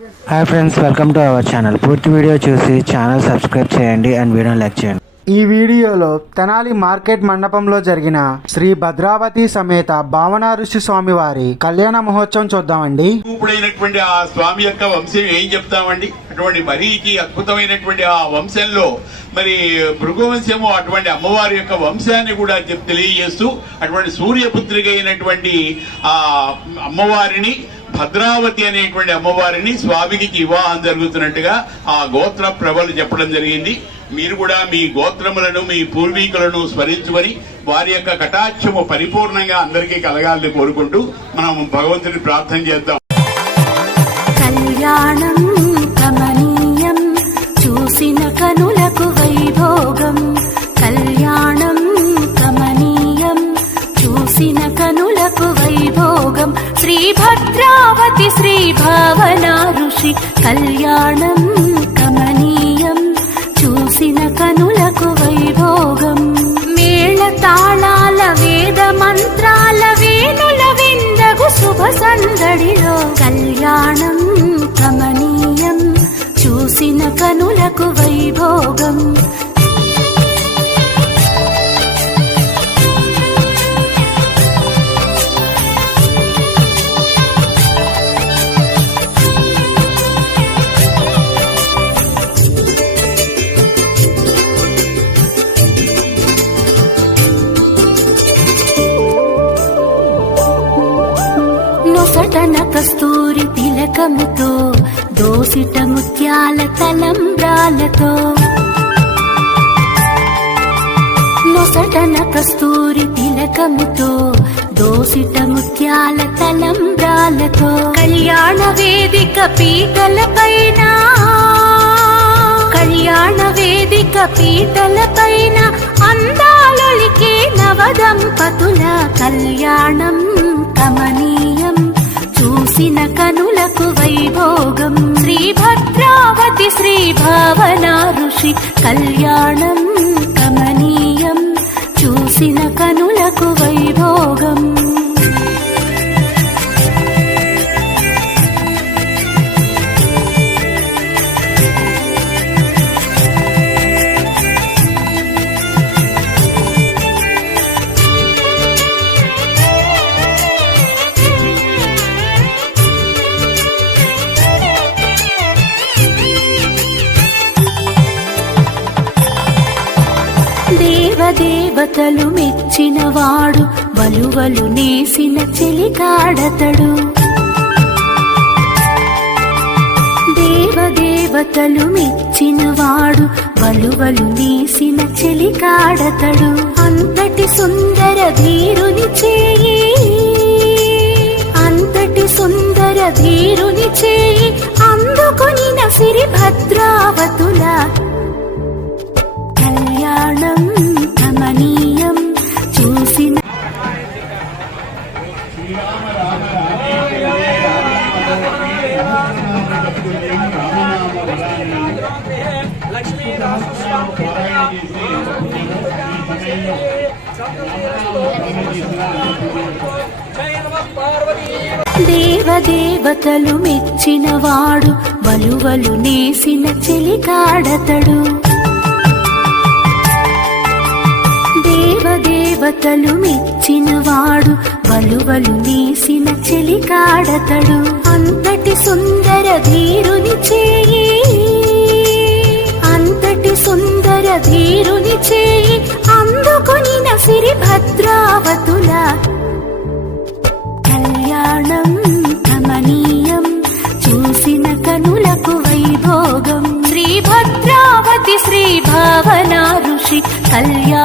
Hi friends welcome to our channel పూర్తి video చూసి channel subscribe చేయండి అండ్ వీడియోని లైక్ చేయండి. ఈ వీడియోలో తెనాలి మార్కెట్ మండపంలో జరిగిన శ్రీ భద్రావతి సమేత భావన ఋషి స్వామి వారి కళ్యాణ మహోత్సవం చూద్దామండి. ఇప్పుడైనటువంటి ఆ స్వామి యొక్క వంశం ఏం చెప్తామండి? అటువంటి మరీకి అద్భుతమైనటువంటి ఆ వంశంలో మరి భృగువంశము అటువంటి అమ్మవారి యొక్క వంశాన్ని కూడా చెప్ తెలియజేస్తూ అటువంటి సూర్యపుత్రిక అయినటువంటి ఆ అమ్మవారిని భద్రావతి అనేటువంటి అమ్మవారిని స్వామికి వివాహం జరుగుతున్నట్టుగా ఆ గోత్ర ప్రభలు చెప్పడం జరిగింది. మీరు కూడా మీ గోత్రములను మీ పూర్వీకులను స్మరించుకొని వారి యొక్క కటాక్షము పరిపూర్ణంగా అందరికీ కలగాలని కోరుకుంటూ మనం భగవంతుని ప్రార్థన చేద్దాం. కళ్యాణం కళ్యాణం కమనీయం చూసిన కనులకు వైభోగం. మేళ తాళాల వేద మంత్రాల వేణుల విందగు శుభ సందడిలో కళ్యాణం కమనీయం చూసిన కనులకు వైభోగం. దోసిట ముత్యాల తలంబ్రాలతో నొసటన కస్తూరి తిలకముతో దోసిట ముత్యాల తలంబ్రాలతో కళ్యాణ వేదిక పీటల పైన కళ్యాణ వేదిక పీటల పైన అందాలొలికే నవదంపతుల కళ్యాణం కమనీయం చూసిన కనులకు వైభోగం ఋషి దేవతలు మెచ్చిన వాడు వలువలు నేసిన చెలికాడతడు దేవదేవతలు మెచ్చిన వాడు వలువలు నేసిన చెలికాడతడు అంతటి సుందర ధీరుని చేయి అంతటి సుందర ధీరుని చేయి దేవదేవతలు మెచ్చిన వాడు వలువలు నేసిన చెలికాడతడు దేవతలు మెచ్చిన వాడు వలువలు నేసిన చెలికాడతడు. అంతటి సుందర ధీరుని చేయి అంతటి సుందర ధీరుని చేయి అందుకుని సిరి భద్రావతుల. కళ్యాణం కమనీయం చూసిన కనులకు వైభోగం. శ్రీ భద్రావతి శ్రీ భావన ఋషి కళ్యాణ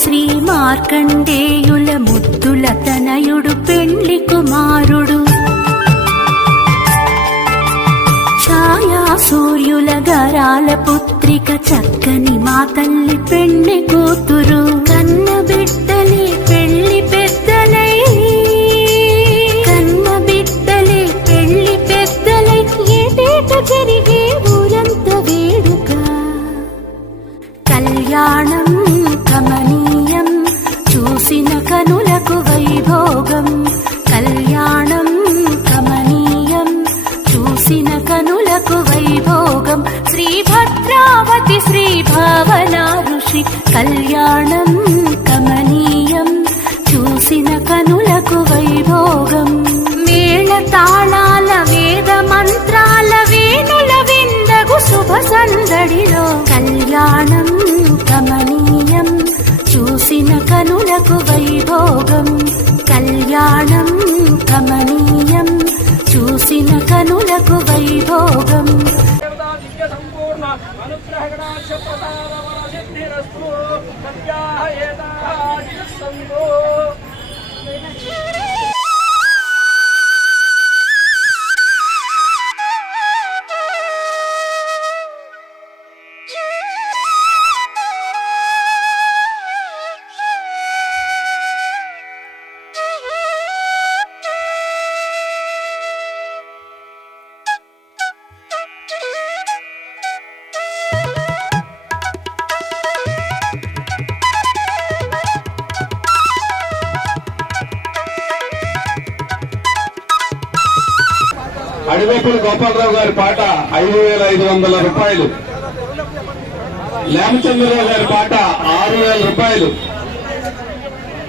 శ్రీ మార్కండేయుల ముద్దుల తనయుడు పెండ్లి కుమారుడు. ఛాయా సూర్యుల గరాల పుత్రిక చక్కని మా తల్లి పెళ్ళి కూతురు. కన్న బిడ్డలే పెళ్ళి పెద్దలై. కన్న బిడ్డలే పెళ్ళి పెద్దలై. ఏటేట జరిగే ఊరంత వేడుక. కళ్యాణం భద్రావతి శ్రీ భావనా ఋషి కళ్యాణం కమనీయం. చూసిన కనులకు వైభోగం. మేళ తాళాల వేద మంత్రాల వేణుల విందగు శుభ సందడిలో. కళ్యాణం కమనీయం. చూసిన కనులకు వైభోగం. కళ్యాణం సంపూర్ణ అనుగ్రహగణాక్ష గోపాలరావు గారి పాట ఐదు వేల ఐదు వందల రూపాయలు. లేమచంద్రరావు గారి పాట ఆరు వేల రూపాయలు.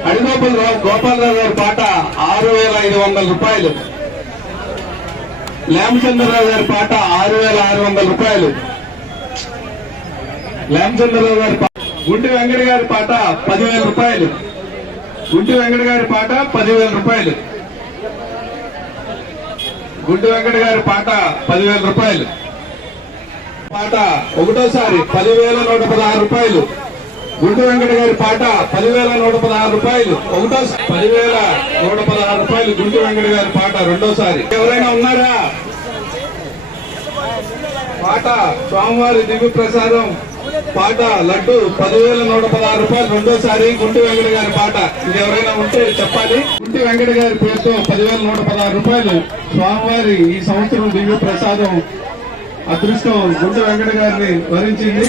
అడివేపుల గోపాలరావు గారి పాట ఆరు వేల ఐదు వందల రూపాయలు. లేమచంద్రరావు గారి పాట ఆరు వేల ఆరు వందల రూపాయలు. లేమచంద్రరావు గారి పాట గుంటి వెంకట గారి పాట పదివేల రూపాయలు. గుంటి వెంకట గారి పాట పదివేల రూపాయలు. గుడ్డు వెంకట గారి పాట పదివేల రూపాయలు. పాట ఒకటోసారి పదివేల నూట పదహారు రూపాయలు. గుడ్డు వెంకట గారి పాట పదివేల నూట పదహారు రూపాయలు. ఒకటో పదివేల నూట పదహారు రూపాయలు గుండు వెంకట గారి పాట రెండోసారి. ఎవరైనా ఉన్నారా? పాట స్వామివారి దివ్య ప్రసాదం. పాట లడ్డు పదివేల నూట పదహారు రూపాయలు రెండోసారి గుంటి వెంకట గారి పాట. ఇది ఎవరైనా ఉంటే చెప్పాలి. గుంటి వెంకట గారి పేరుతో పదివేల నూట పదహారు రూపాయలు స్వామివారి ఈ సంవత్సరం దివ్య ప్రసాదం. అదృష్టం గుంటి వెంకట గారిని వరించింది.